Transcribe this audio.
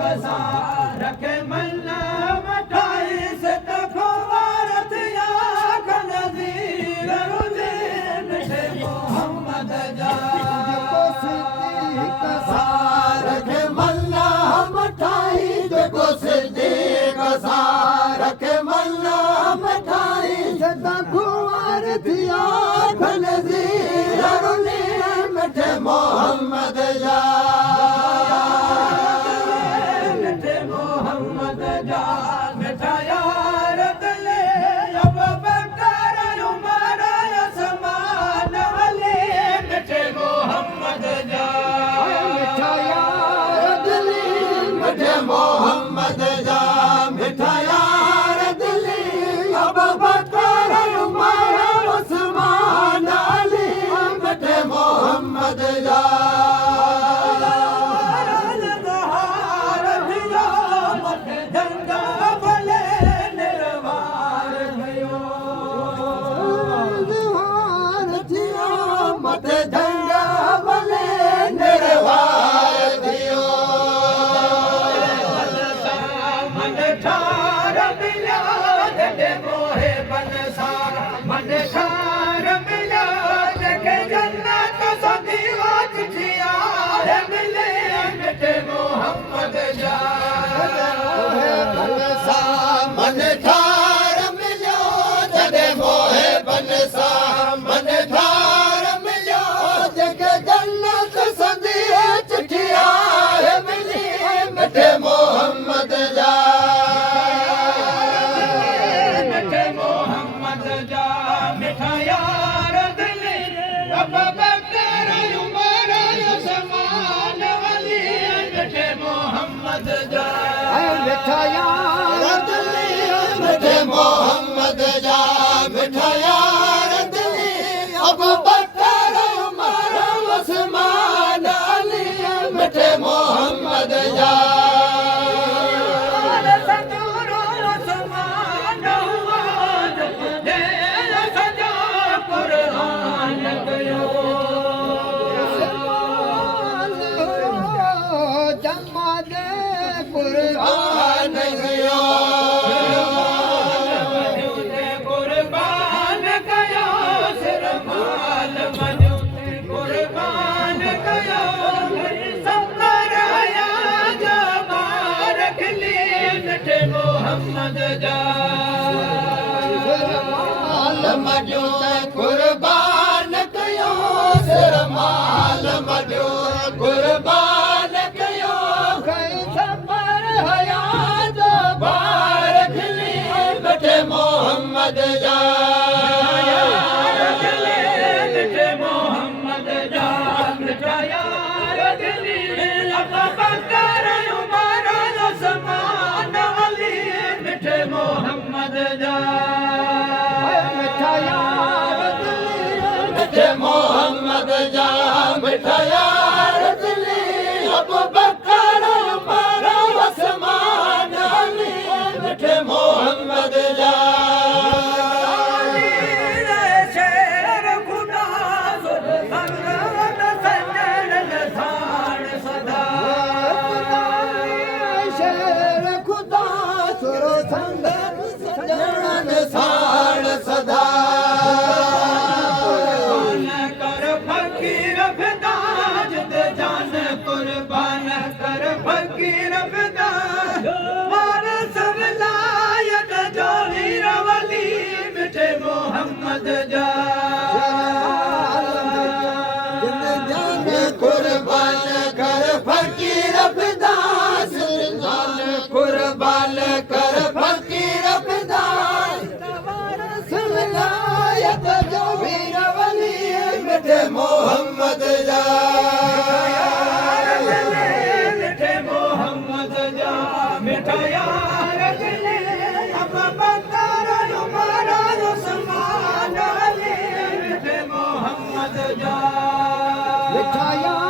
कसा रखे मल्ला मठाई से तखो वारत या खनजीर रुजे मिठे मोहम्मद जा कसा रखे मल्ला मठाई देखो सिद्दीक कसा रखे मल्ला मठाई से तखो वारत या खनजीर रुजे मिठे मोहम्मद जा मोहम्मद जा मिठा यार दिली अबू बकर उमर उस्मान अली मिठे मोहम्मद जा मोहम्मद जा मिठे मोहम्मद जा मिठा यार दिली अबू बकर उमर उस्मान अली मिठे मोहम्मद जा मिठा यार दिली मिठे मोहम्मद जा मिठा यार दिली अबू बकर उमर उस्मान अली मिठे मोहम्मद जा मोहम्मद जा माल मजो कुर्बान कयो सिर माल मजो कुर्बान कयो कई सबर हयात बार खिली मिठे मोहम्मद जा मिठे मोहम्मद जा मिठा यार दिली अबू बकर उमर उस्मान मिठे मोहम्मद जा मिठा यार दिली मिठे मोहम्मद जा मिठा यार दिली अबू बकर उमर उस्मान अली मिठे मोहम्मद जा शेर खुदा सजन साण सदा शेर खुदा सुरो सजन साण सदा कर फकीर फिदा जिद जान कुर्बान कर फकीर फिदा वारस विलायत जो वीर वली मिठे मोहम्मद जा जिद जान कुर्बान कर फकीर फिदा जान कुर्बान कर फकीर फिदा वारस विलायत जो वीर वली मिठे मोहम्मद जा मिठे मोहम्मद जा मिठा यार दिली अबू बकर उमर उस्मान अली मिठे मोहम्मद जा मिठा यार